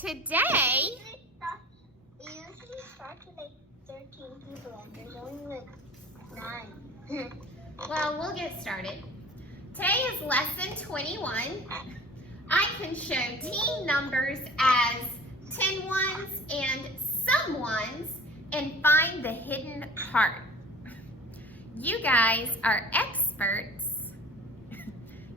Today, We usually start with like 13 people and there's only like 9. well, we'll get started. Today is lesson 21. I can show teen numbers as 10 ones and some ones and find the hidden part. You guys are experts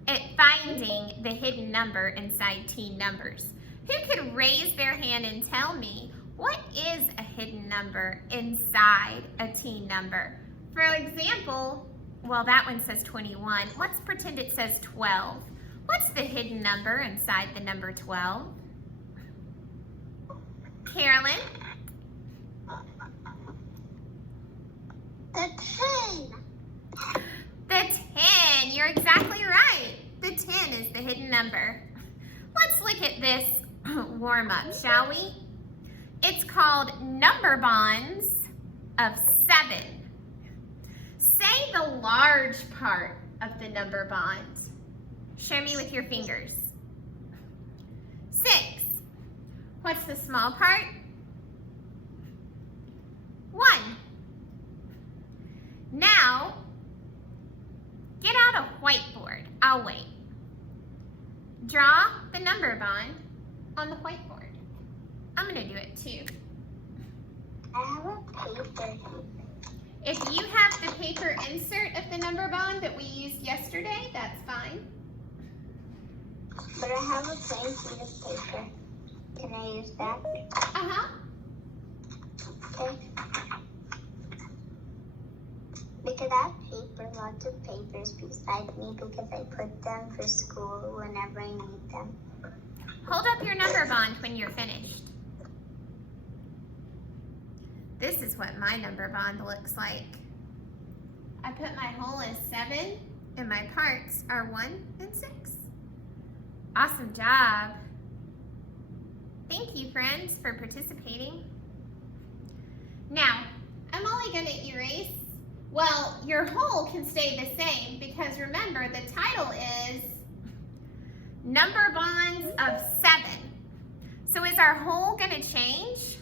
at finding the hidden number inside teen numbers. Who could raise their hand and tell me what is a hidden number inside a teen number? For example, well, that one says 21. Let's pretend it says 12. What's the hidden number inside the number 12? Carolyn? The 10. The 10. You're exactly right. The 10 is the hidden number. Let's look at this warm-up, shall we? It's called number bonds of 7. Say the large part of the number bond. Show me with your fingers. 6. What's the small part? 1. Now, get out a whiteboard. I'll wait. Draw the number bond on the whiteboard. I'm going to do it too. I have a paper. If you have the paper insert of the number bond that we used yesterday, that's fine. But I have a plain sheet of paper. Can I use that? Uh-huh. Okay. Because I have paper, lots of papers beside me because I put them for school whenever I need them. Hold up your number bond when you're finished. This is what my number bond looks like. I put my whole as 7 and my parts are 1 and 6. Awesome job. Thank you, friends, for participating. Now, I'm only going to erase. Well, your whole can stay the same because remember the title is Number Bonds of 7. So is our whole going to change?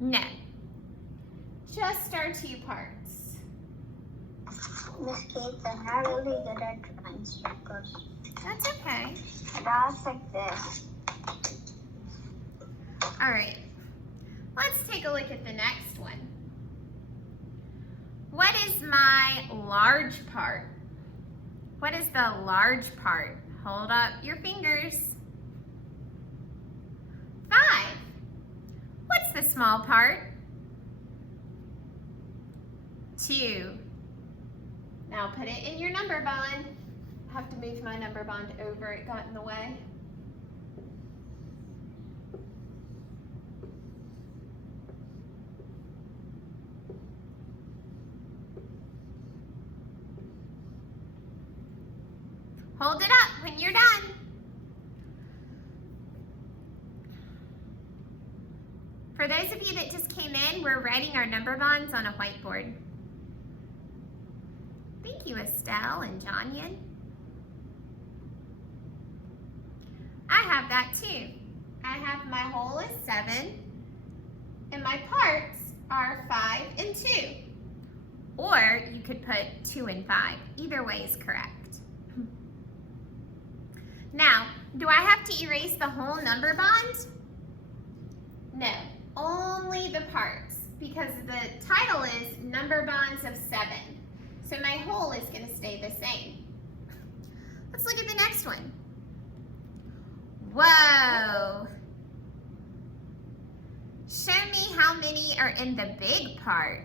No. Just our 2 parts. Miss Kate, I'm not really good at drawing circles. That's okay. I draw us like this. All right. Let's take a look at the next one. What is my large part? What is the large part? Hold up your fingers. 5. What's the small part? 2. Now put it in your number bond. I have to move my number bond over. It got in the way. Hold it up when you're done. For those of you that just came in, we're writing our number bonds on a whiteboard. Thank you, Estelle and Jonyan. I have that too. I have my whole as 7, and my parts are 5 and 2. Or you could put 2 and 5. Either way is correct. Now, do I have to erase the whole number bond? No, only the parts, because the title is Number Bonds of 7. So my whole is going to stay the same. Let's look at the next one. Whoa! Show me how many are in the big part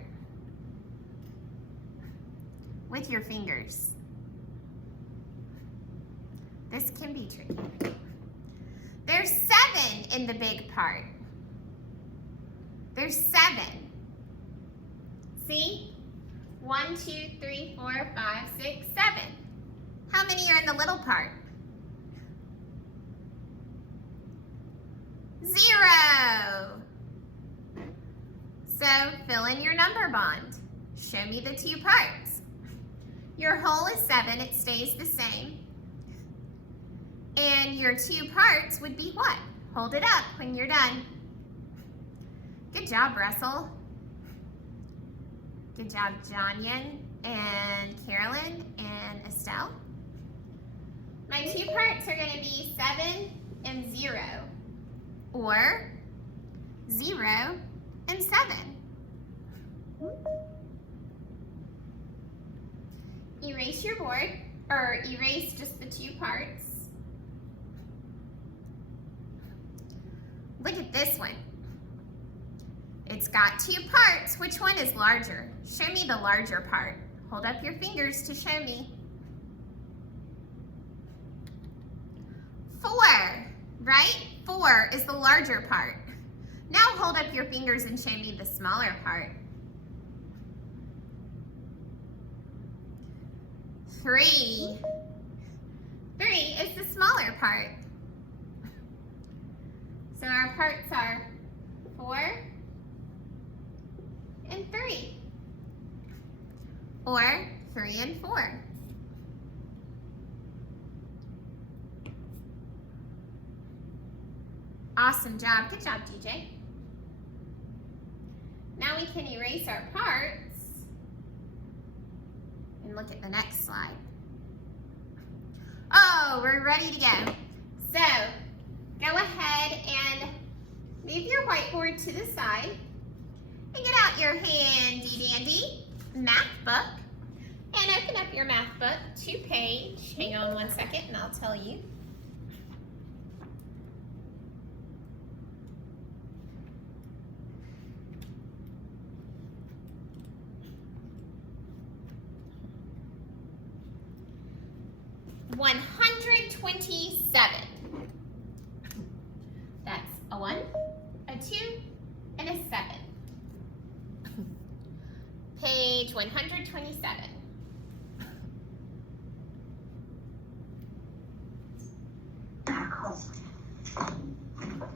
with your fingers. This can be tricky. There's 7 in the big part. There's 7. See? 1, 2, 3, 4, 5, 6, 7. How many are in the little part? 0. So fill in your number bond. Show me the 2 parts. Your whole is 7, it stays the same. And your 2 parts would be what? Hold it up when you're done. Good job, Russell. Good job, Jonyan and Carolyn and Estelle. My two parts are going to be 7 and 0, or 0 and 7. Erase your board, or erase just the two parts. Look at this one. It's got two parts. Which one is larger? Show me the larger part. Hold up your fingers to show me. 4, right? 4 is the larger part. Now hold up your fingers and show me the smaller part. 3. 3 is the smaller part. So our parts are 4 and 3, or 3 and 4. Awesome job. Good job, DJ. Now we can erase our parts and look at the next slide. Oh, we're ready to go. So, go ahead and move your whiteboard to the side and get out your handy dandy math book and open up your math book to page. Hang on one second and I'll tell you. $127. That's a 1, a 2, and a 7. Page 127.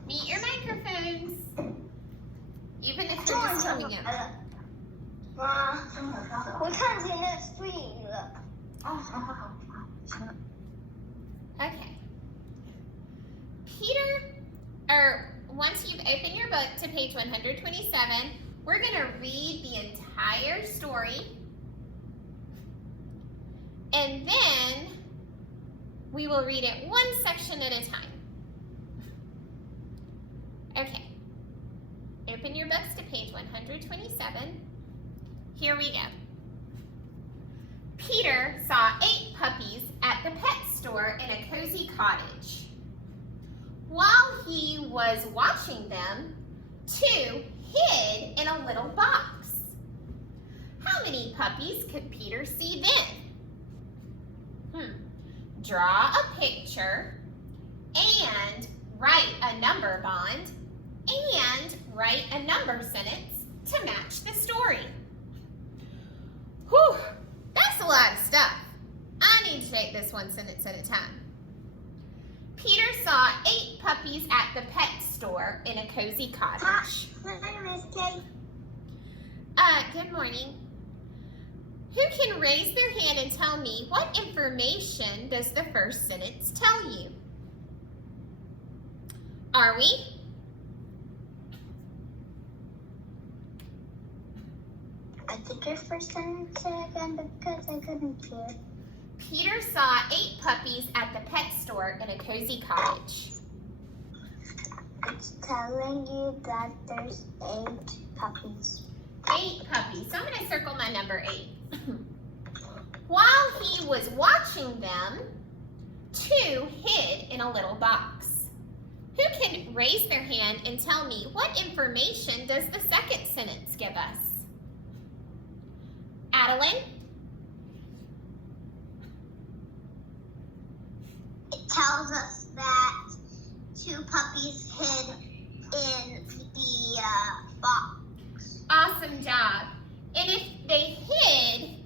Mute your microphones, even if you're just coming in. 妈，我看见那 screen 了。 Okay. Once you've opened your book to page 127, we're going to read the entire story. And then we will read it one section at a time. Okay. Open your books to page 127. Here we go. Peter saw 8 puppies at the pet store in a cozy cottage. While he was watching them, 2 hid in a little box. How many puppies could Peter see then? Draw a picture and write a number bond and write a number sentence to match the story. Whew, that's a lot of stuff. I need to take this one sentence at a time. Peter saw 8 puppies at the pet store in a cozy cottage. My name is Kate. Good morning. Who can raise their hand and tell me what information does the first sentence tell you? Are we? I think your first sentence again because I couldn't hear. Peter saw 8 puppies at the pet store in a cozy cottage. It's telling you that there's 8 puppies. 8 puppies. So I'm going to circle my number 8. While he was watching them, 2 hid in a little box. Who can raise their hand and tell me what information does the second sentence give us? Adeline? It tells us that 2 puppies hid in the box. Awesome job. And if they hid,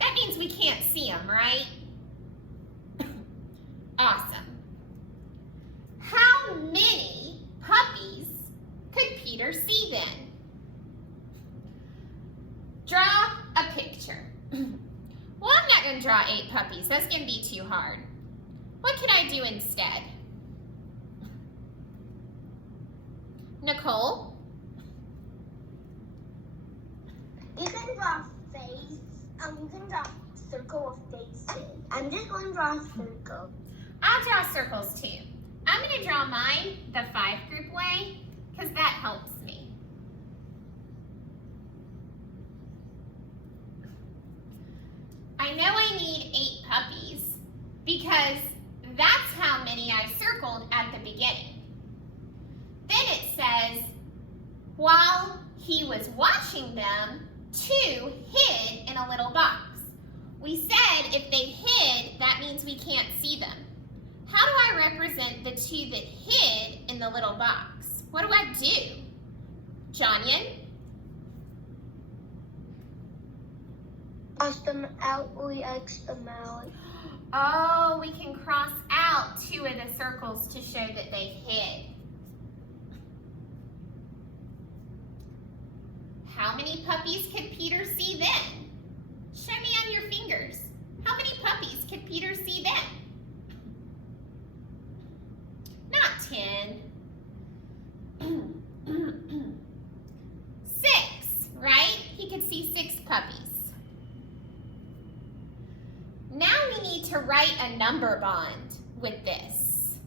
that means we can't see them, right? Awesome. How many puppies could Peter see then? Draw a picture. Well, I'm not going to draw 8 puppies. That's going to be too hard. What can I do instead? Nicole? You can draw a face. You can draw a circle of faces. I'm just going to draw a circle. I'll draw circles too. I'm going to draw mine the 5-group way because that helps me. I know I need 8 puppies because that's how many I circled at the beginning. Then it says, while he was watching them, 2 hid in a little box. We said if they hid, that means we can't see them. How do I represent the 2 that hid in the little box? What do I do? Jonyan? Cross them out, we X them out. Oh, we can cross out 2 of the circles to show that they hid. How many puppies could Peter see then? Show me on your fingers. How many puppies could Peter see then? Not 10. 6, right? He could see 6 puppies. Now we need to write a number bond with this.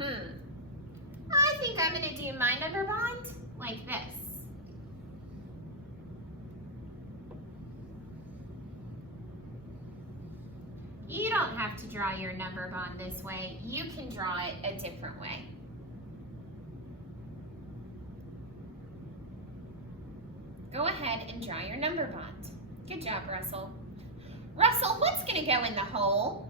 I think I'm going to do my number bond like this. You don't have to draw your number bond this way. You can draw it a different way. Go ahead and draw your number bond. Good job, Russell. Russell, what's going to go in the hole?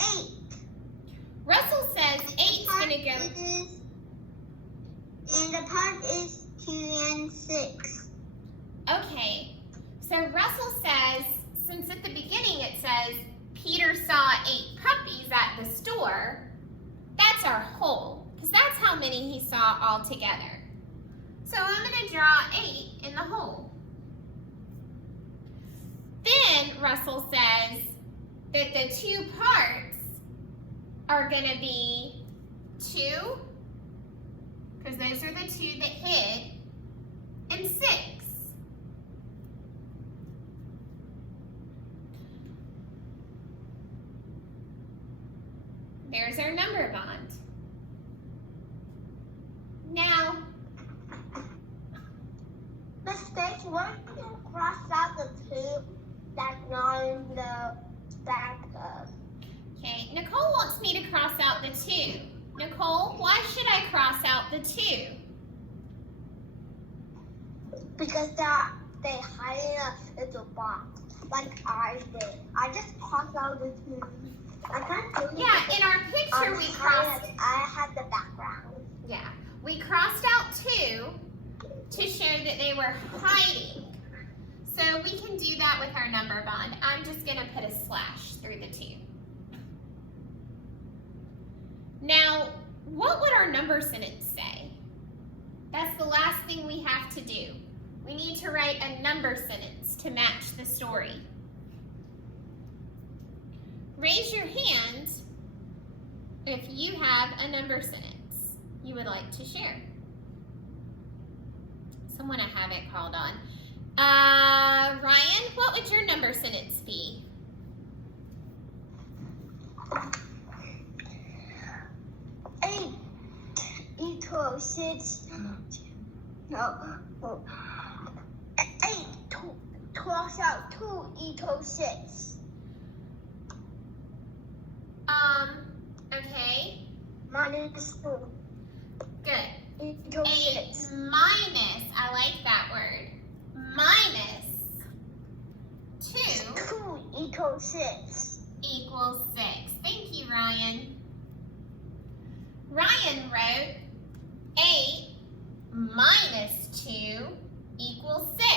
Eight. Russell says 8's going to go. And the part is 2 and 6. Okay, so Russell says, since at the beginning it says Peter saw 8 puppies at the store, that's our hole, because that's how many he saw all together. So I'm going to draw 8 in the hole. Then Russell says that the 2 parts are going to be 2, because those are the 2 that hid, and 6. There's our number bond. Now, Mistakes, we're going to cross out the 2 that's not in the back of. okay, Nicole wants me to cross out the 2. Nicole, why should I cross out the 2? Because they hide in a little box, like I did. I just crossed out the 2. I can't do Yeah, in our picture we crossed. I had the background. Yeah, we crossed out 2 to show that they were hiding. So we can do that with our number bond. I'm just going to put a slash through the 2. Now, what would our number sentence say? That's the last thing we have to do. We need to write a number sentence to match the story. Raise your hand if you have a number sentence you would like to share. Someone I haven't called on. Ryan, what would your number sentence be? 8 equals 6. No. 8 cross out 2 equals 6. Okay. Minus 2 Good. equals 8 6. minus, I like that word, minus 2 2 equals 6. equals 6. Thank you, Ryan. Ryan wrote 8 minus 2 equals 6.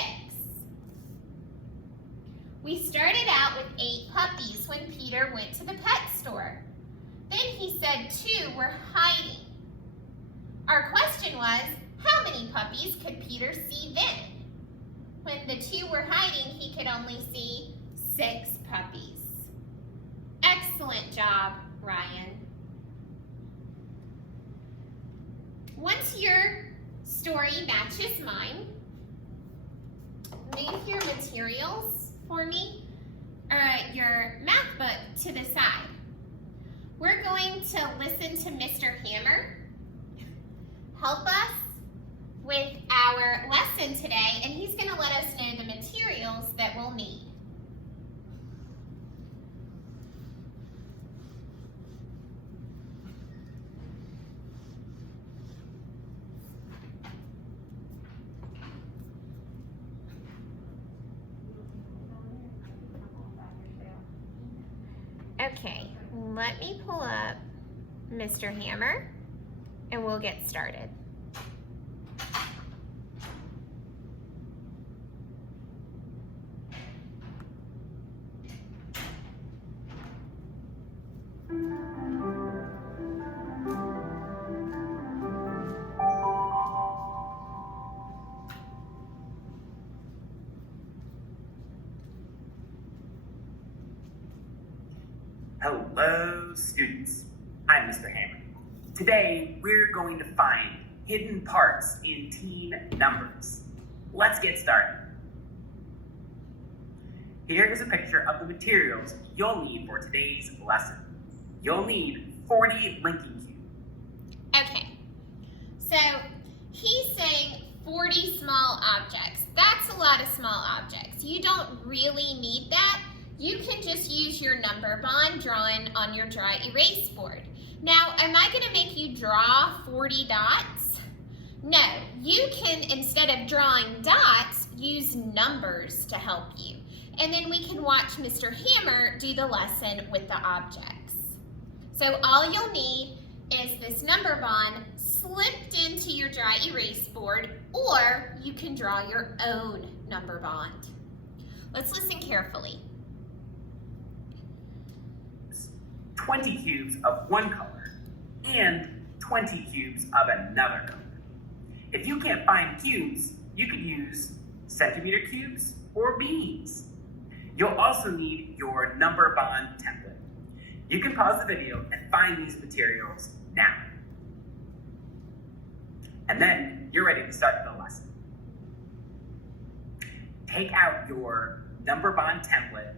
We started out with 8 puppies when Peter went to the pet store. Then he said 2 were hiding. Our question was, how many puppies could Peter see then? When the 2 were hiding, he could only see 6 puppies. Excellent job, Ryan. Once your story matches mine, move your materials for me, or your math book to the side. We're going to listen to Mr. Hammer help us with our lesson today, and he's going to let us know the materials that we'll need. Okay, let me pull up Mr. Hammer and we'll get started. Hello, students. I'm Mr. Hammer. Today, we're going to find hidden parts in teen numbers. Let's get started. Here is a picture of the materials you'll need for today's lesson. You'll need 40 linking cubes. Okay, so he's saying 40 small objects. That's a lot of small objects. You don't really need that. You can just use your number bond drawn on your dry erase board. Now, am I going to make you draw 40 dots? No, you can, instead of drawing dots, use numbers to help you. And then we can watch Mr. Hammer do the lesson with the objects. So all you'll need is this number bond slipped into your dry erase board, or you can draw your own number bond. Let's listen carefully. 20 cubes of one color and 20 cubes of another color. If you can't find cubes, you could use centimeter cubes or beans. You'll also need your number bond template. You can pause the video and find these materials now. And then you're ready to start the lesson. Take out your number bond template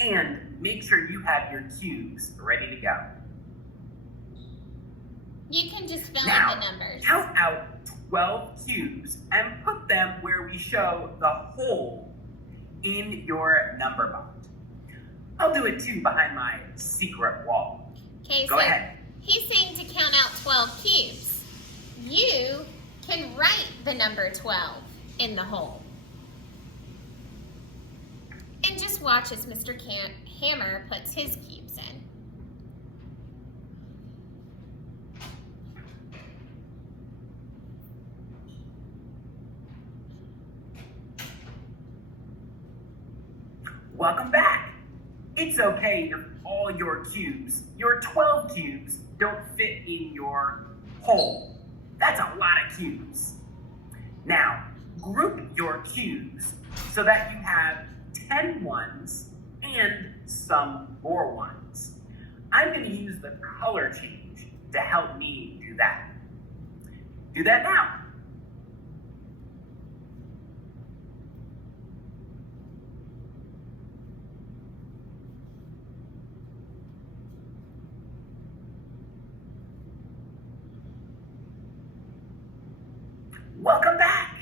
and make sure you have your cubes ready to go. You can just fill Now, in the numbers. Count out 12 cubes and put them where we show the hole in your number bond. I'll do it too behind my secret wall. Okay, Go so ahead. he's saying to count out 12 cubes. You can write the number 12 in the hole. And just watch as Mr. Hammer puts his cubes in. Welcome back. It's okay if all your cubes, your 12 cubes, don't fit in your hole. That's a lot of cubes. Now, group your cubes so that you have 10 ones and some more ones. I'm going to use the color change to help me do that. Do that now. Welcome back.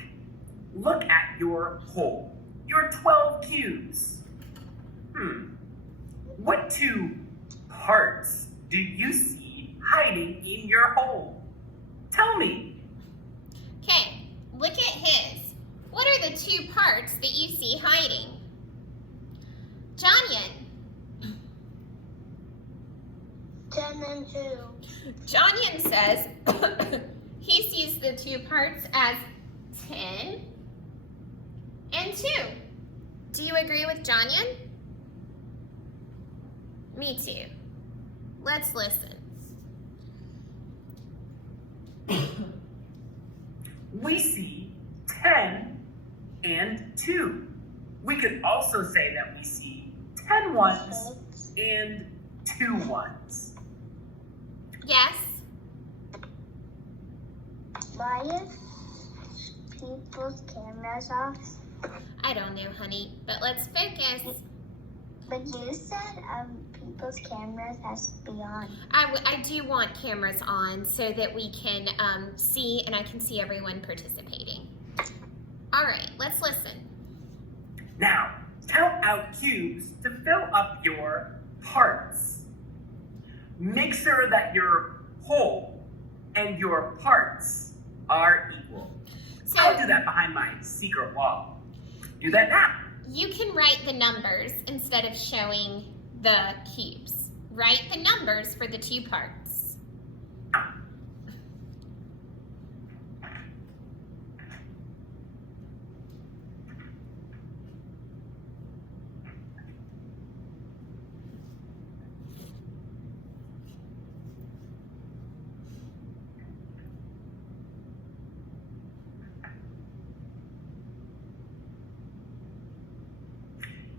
Look at your hole. Your 12 cubes. What two parts do you see hiding in your hole? Tell me. Okay, look at his. What are the two parts that you see hiding? Jonyan. 10 and 2. Jonyan says he sees the two parts as 10 and 2. Do you agree with Jonyan? Me too. Let's listen. We see 10 and 2. We could also say that we see 10 ones and 2 ones. Yes. Why is people's cameras off? I don't know, honey, but let's focus. But you said people's cameras has to be on. I do want cameras on so that we can see, and I can see everyone participating. All right, let's listen. Now, count out cubes to fill up your parts. Make sure that your whole and your parts are equal. So I'll do that behind my secret wall. Do that now. you can write the numbers instead of showing the cubes. Write the numbers for the 2 parts.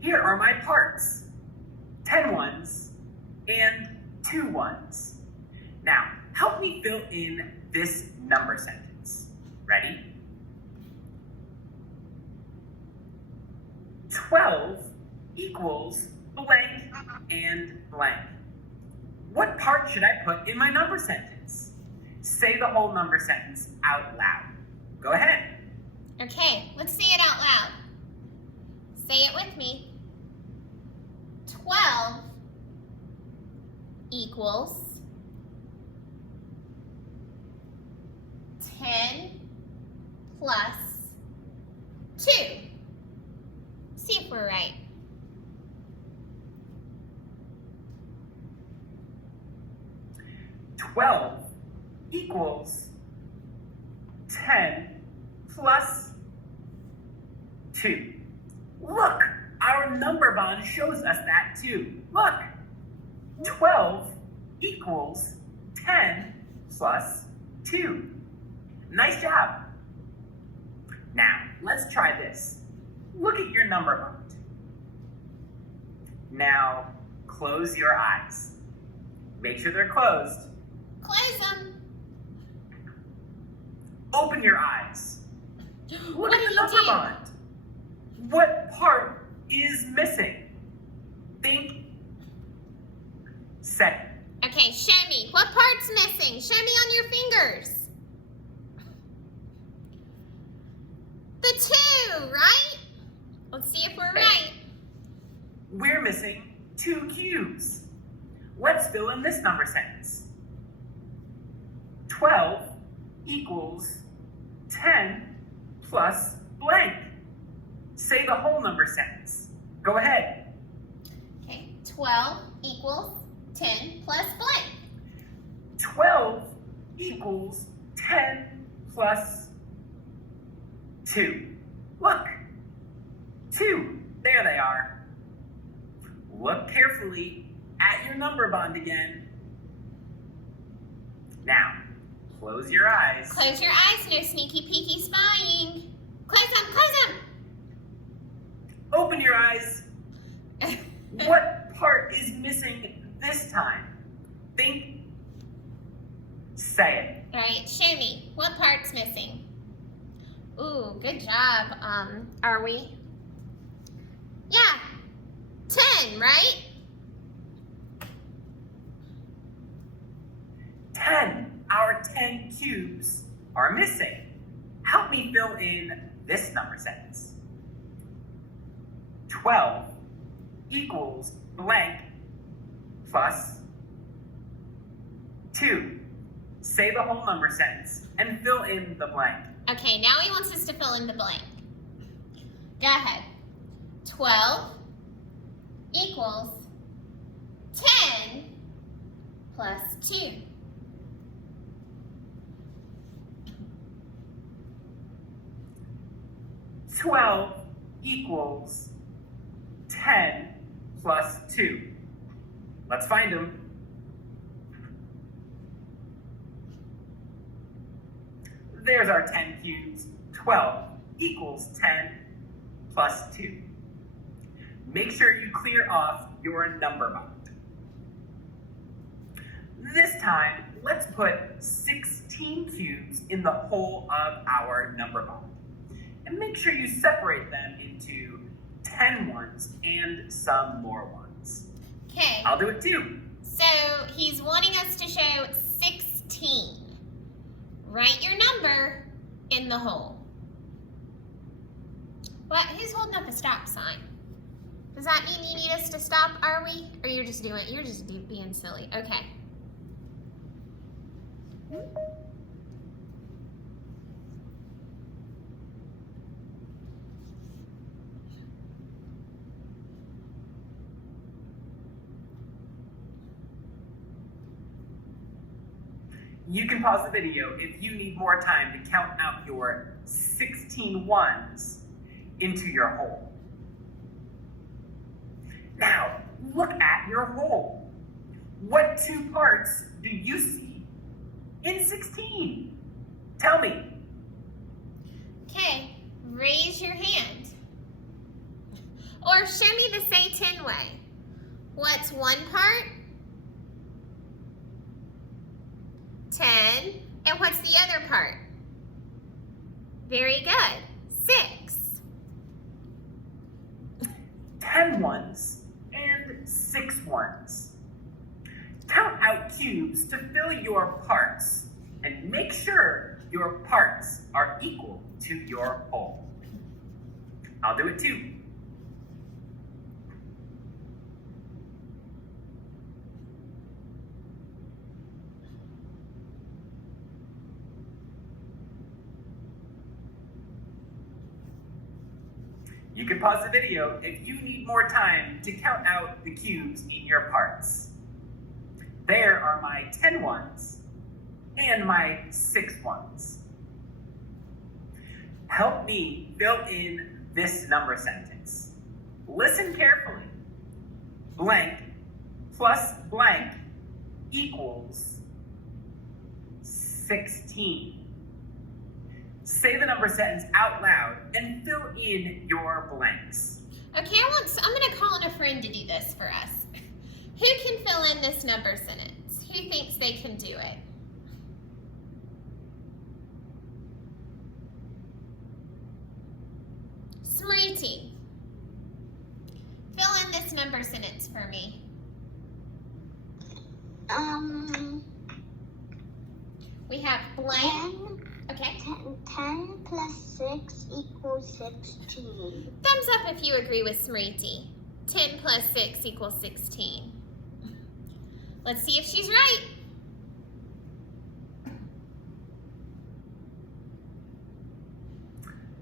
Here are my parts. 10 ones and 2 ones. Now, help me fill in this number sentence. Ready? 12 equals blank and blank. What part should I put in my number sentence? Say the whole number sentence out loud. Go ahead. Okay, let's say it out loud. Say it with me. 12 equals 10 plus 2. See if we're right. "12 equals 10 plus 2. Look, our number bond shows us that too. Look, 12 equals 10 plus 2. Nice job. Now, let's try this. Look at your number bond. Now, close your eyes. Make sure they're closed. Close them. Open your eyes. Look What at do the you number do? bond. What part is missing? Think. Say. Okay, show me. What part's missing? Show me on your fingers. The 2, right? Let's see if we're right. We're missing 2 cubes. Let's fill in this number sentence. 12 equals 10 plus blank. Say the whole number sentence. Go ahead. Okay, 12 equals 10 plus blank. 12 equals 10 plus 2. Look, 2. There they are. Look carefully at your number bond again. Now, close your eyes. Close your eyes, no sneaky peeky spying. Close them, close Open your eyes. them. What part is missing this time? Think. Say it. All right, show me. What part's missing? Ooh, good job. Are we? Yeah, 10, right? 10. Our 10 cubes are missing. Help me fill in this number sentence. 12 equals blank plus 2. Say the whole number sentence and fill in the blank. Okay, now he wants us to fill in the blank. Go ahead. 12 equals 10 plus 2. "12 equals 10 plus 2. Let's find them. There's our 10 cubes. 12 equals 10 plus 2. make sure you clear off your number box. This time, let's put 16 cubes in the hole of our number box. And make sure you separate them into 10 ones and some more ones. Okay, I'll do it too. so he's wanting us to show 16. Write your number in the hole. What? Who's holding up a stop sign? Does that mean you need us to stop, are we? Or you're just being silly. Okay. You can pause the video if you need more time to count out your 16 ones into your hole. Now, look at your hole. What two parts do you see in 16? Tell me. Okay, raise your hand. Or show me the say 10 way. What's one part? 10. And what's the other part? Very good. 6. 10 ones and 6 ones. Count out cubes to fill your parts and make sure your parts are equal to your hole. I'll do it too. You can pause the video if you need more time to count out the cubes in your parts. There are my 10 ones and my 6 ones. Help me fill in this number sentence. Listen carefully. Blank plus blank equals 16. Say the number sentence out loud and fill in your blanks. Okay, I'm going to call in a friend to do this for us. Who can fill in this number sentence? Who thinks they can do it? Smriti. Fill in this number sentence for me. We have blank. 10, Okay. 10 plus 6 equals 16. Thumbs up if you agree with Smriti. 10 plus 6 equals 16. Let's see if she's right.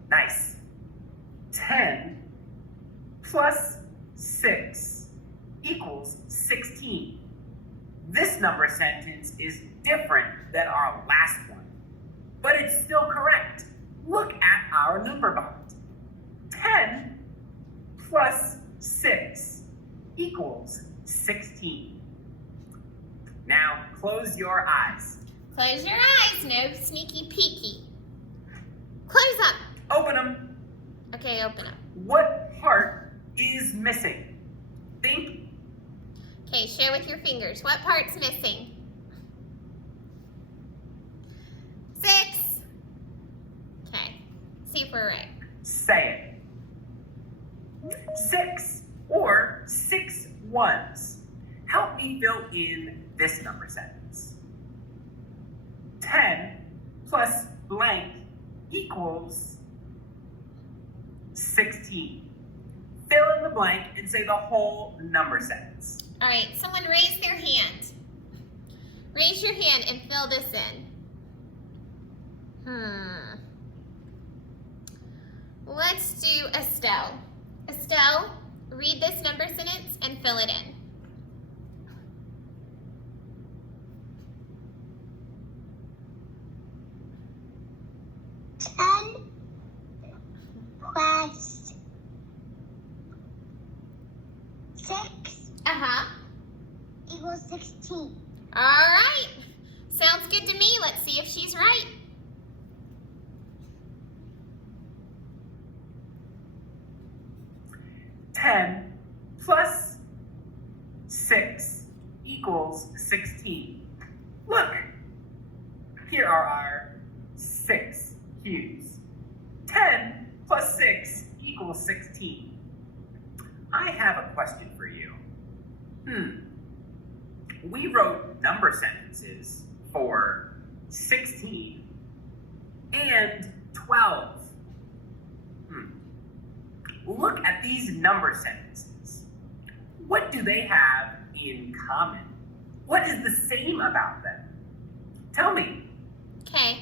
Nice. 10 plus 6 equals 16. This number sentence is different than our last one, but it's still correct. Look at our number box. 10 plus 6 equals 16. Now close your eyes. Close your eyes, no sneaky peeky. Close up. Open them. Okay, open up. What part is missing? Think. Okay, share with your fingers. What part's missing? 6. Okay, see if we're right. Say it. 6 or 6 ones. Help me fill in this number sentence. 10 plus blank equals 16. Fill in the blank and say the whole number sentence. All right, someone raise their hand. Raise your hand and fill this in. Let's do Estelle. Estelle, read this number sentence and fill it in. 10 plus 6 equals 16. All right, sounds good to me. Let's see if she's right. 10 plus 6 equals 16. Look, here are our 6 cubes. 10 plus 6 equals 16. I have a question for you. We wrote number sentences for 16 and 12. Look at these number sentences. What do they have in common? What is the same about them? Tell me. Okay.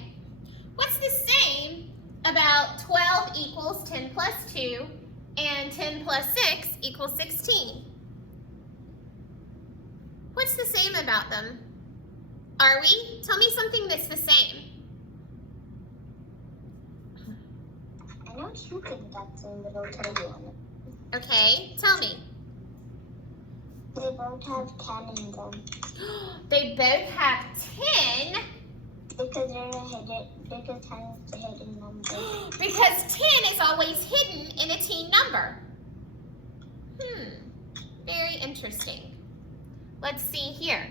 What's the same about 12 equals 10 plus 2 and 10 plus 6 equals 16? What's the same about them? Are we? Tell me something that's the same. I know two things that's a little table on it. Okay, tell me. They both have 10 in them. They both have 10 Because they're hidden. Because 10 is the hidden number. because 10 is always hidden in a teen number. Very interesting. Let's see here.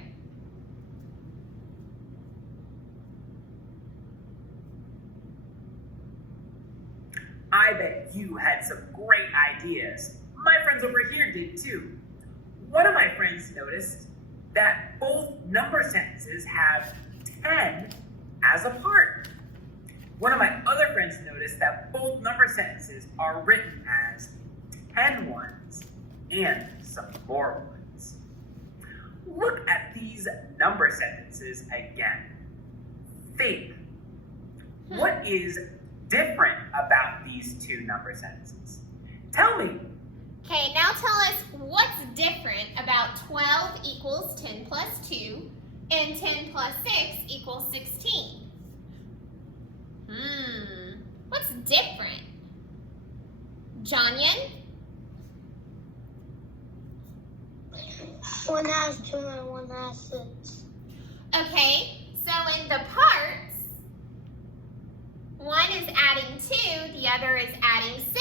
I bet you had some great ideas. My friends over here did too. One of my friends noticed that both number sentences have 10 as a part. One of my other friends noticed that both number sentences are written as 10 ones and some more ones. Look at these number sentences again. Faith, what is different about these two number sentences? Tell me. Okay, now tell us what's different about 12 equals 10 plus 2 and 10 plus 6 equals 16. What's different? Jonyan? One has 2 and one has 6. Okay, so in the parts, one is adding 2, the other is adding 6.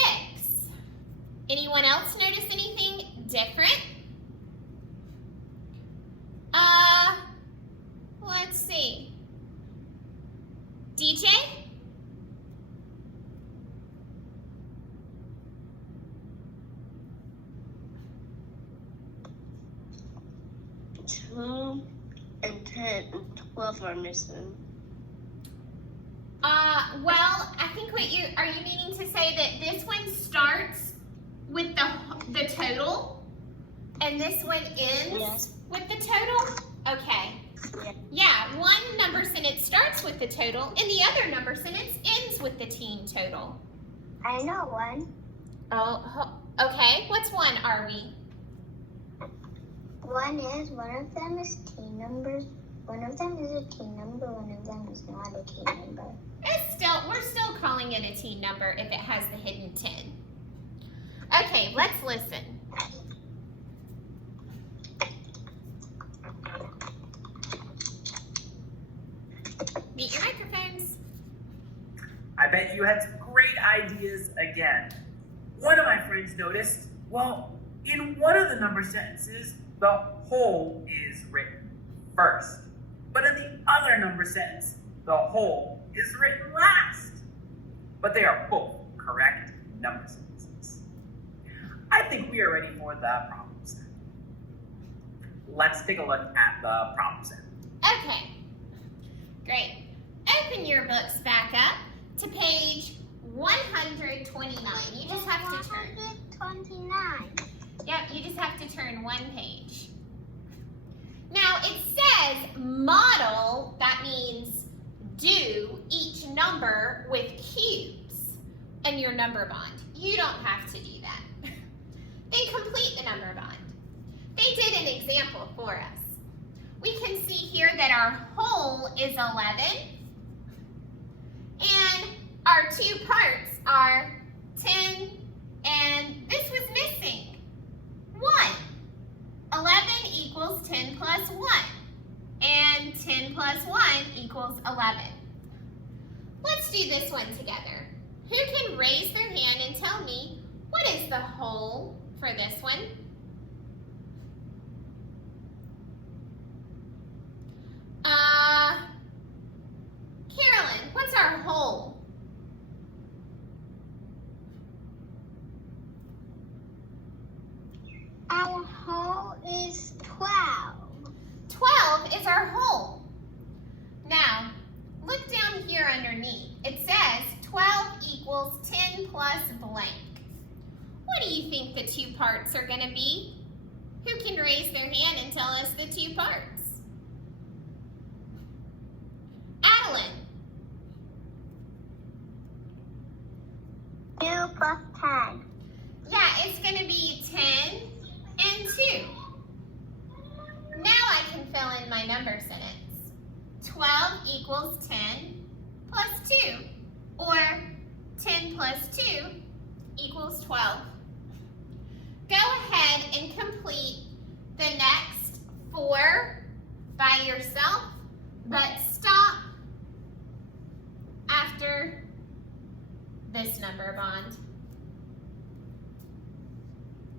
Anyone else notice anything different? Let's see. DJ? Two and 10 and 12 are missing. Well, I think are you meaning to say that this one starts with the total and this one ends Yes. with the total? Okay. Yeah, one number sentence starts with the total and the other number sentence ends with the teen total. I know one. Oh, okay. What's one, are we? One of them is teen numbers. One of them is a teen number. One of them is not a teen number. We're still calling it a teen number if it has the hidden 10. Okay, let's listen. Mute your microphones. I bet you had some great ideas again. One of my friends noticed, in one of the number sentences, the whole is written first. But in the other number sentence, the whole is written last. But they are both correct number sentences. I think we are ready for the problem set. Let's take a look at the problem set. Okay, great. Open your books back up to page 129. You just have to turn. 129. Yep, you just have to turn one page. Now it says model, that means do each number with cubes and your number bond. You don't have to do that. Then complete the number bond. They did an example for us. We can see here that our whole is 11 and our two parts are 10 and this was missing, 1. 11 equals 10 plus 1 and 10 plus 1 equals 11. Let's do this one together. Who can raise their hand and tell me what is the whole for this one? whole is 12. 12 is our whole. Now, look down here underneath. It says 12 equals 10 plus blank. What do you think the two parts are going to be? Who can raise their hand and tell us the two parts? Adeline. 2 plus 10. Yeah, it's going to be 10 and 2. Now I can fill in my number sentence. 12 equals 10 plus 2. Or 10 plus 2 equals 12. Go ahead and complete the next 4 by yourself, but stop after this number bond.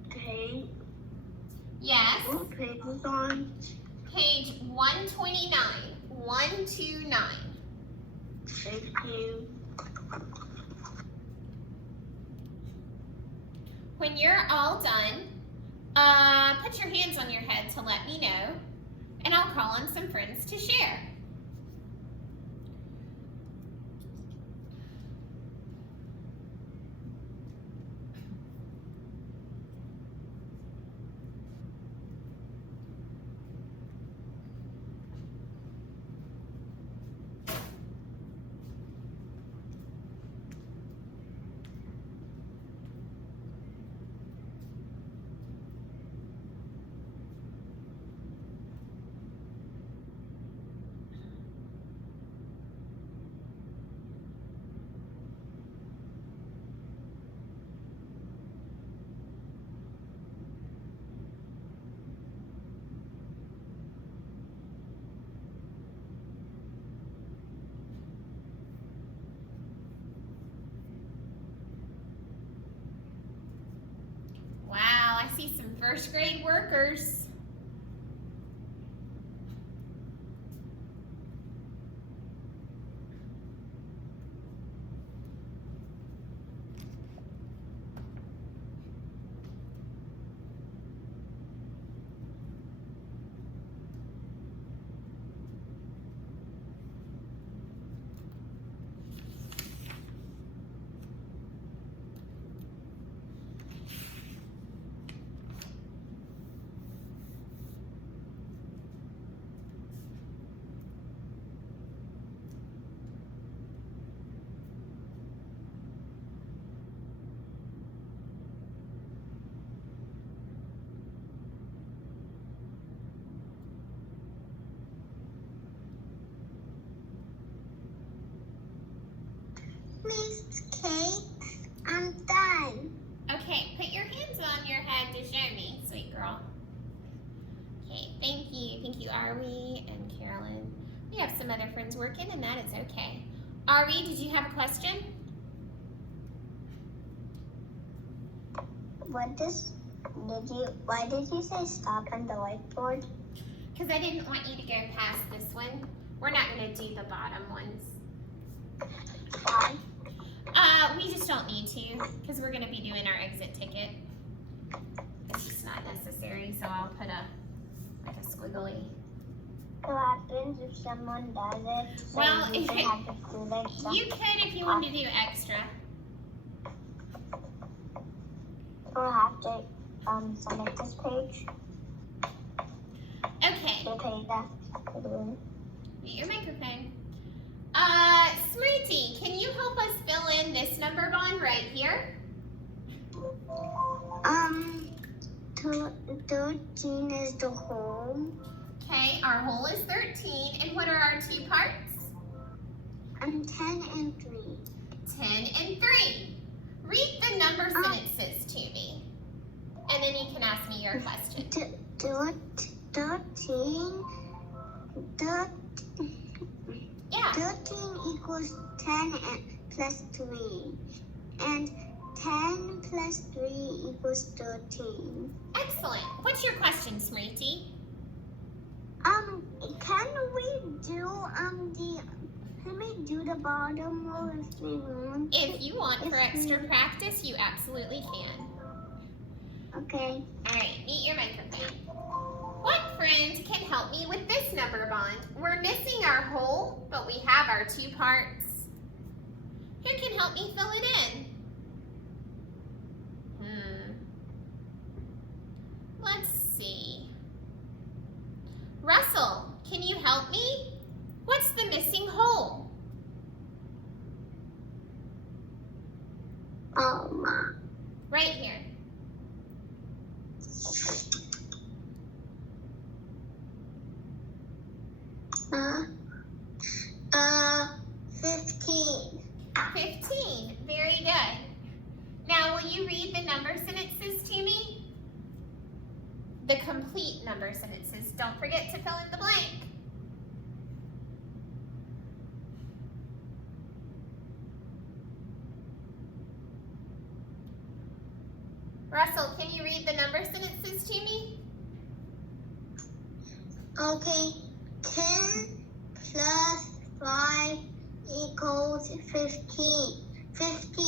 Okay. Yes, What page is on? page 129. 129. Thank you. When you're all done, put your hands on your head to let me know, and I'll call on some friends to share. Wow, I see some first grade workers. Miss Kate, I'm done. Okay, put your hands on your head to show me, sweet girl. Okay, thank you. Thank you, Arwie and Carolyn. We have some other friends working, and that is okay. Arwie, did you have a question? Why did you say stop on the whiteboard? Because I didn't want you to go past this one. We're not going to do the bottom ones. Why? We just don't need to, because we're going to be doing our exit ticket. It's just not necessary, so I'll put like a squiggly. What happens if someone does it? So Well, you if can it- have the students. You could if you wanted to do extra. We'll have to submit this page. Okay, The page that mute your microphone. Smriti, can you help us fill in this number bond right here? 13 is the whole. Okay, our whole is 13, and what are our two parts? 10 and 3. 10 and 3. Read the number sentences to me, and then you can ask me your question. 13 equals 10 plus 3. And 10 plus 3 equals 13. Excellent. What's your question, Smriti? Can we do the bottom row if we want? If you want for extra practice, you absolutely can. Okay. All right, right, meet your microphone. What friend can help me with this number bond? We're missing our whole, but we have our 2 parts. Who can help me fill it in? Let's see. Russell, can you help me? What's the missing whole? Right here. 15. 15, very good. Now will you read the number sentences to me? The complete number sentences. Don't forget to fill in the blank. Russell, can you read the number sentences to me? Okay, 10 plus 5 equals 15. 15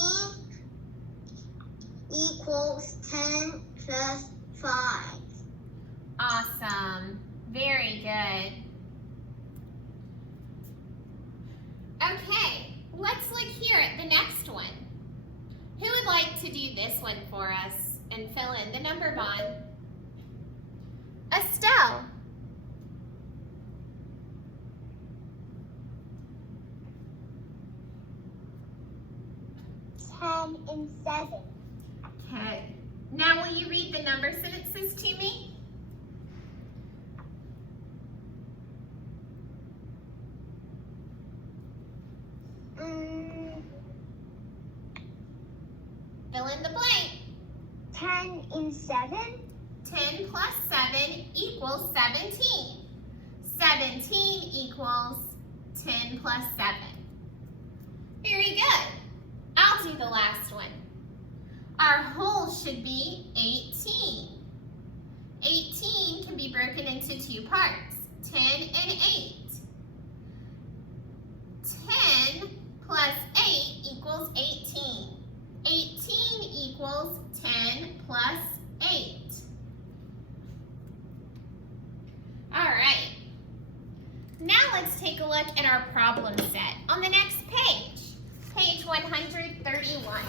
equals 10 plus 5. Awesome. Very good. Okay, let's look here at the next one. Who would like to do this one for us and fill in the number bond? Estelle. 10 and 7. Okay. Now will you read the number sentences to me? Fill in the blank. 10 and 7. 10 plus 7 equals 17. 17 equals 10 plus 7. Very good. I'll do the last one. Our whole should be 18. 18 can be broken into 2 parts, 10 and 8. 10 plus 8 equals 18. 18 equals 10 plus 8. All right. Now let's take a look at our problem set on the next page, page 131.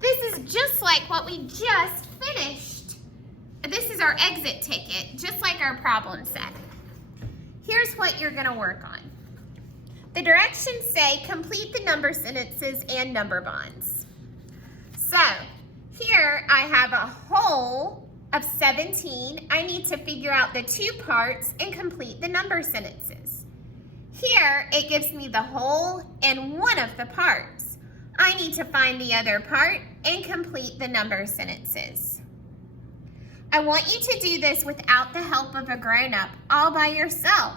This is just like what we just finished. This is our exit ticket, just like our problem set. Here's what you're gonna work on. The directions say complete the number sentences and number bonds. So here I have a whole of 17. I need to figure out the 2 parts and complete the number sentences. Here it gives me the whole and one of the parts. I need to find the other part and complete the number sentences. I want you to do this without the help of a grown-up, all by yourself,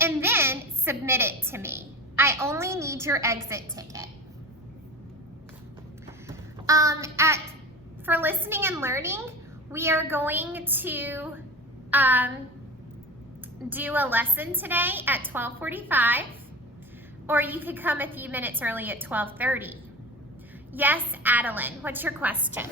and then submit it to me. I only need your exit ticket. For listening and learning, we are going to do a lesson today at 12:45, or you could come a few minutes early at 12:30. Yes, Adeline, what's your question?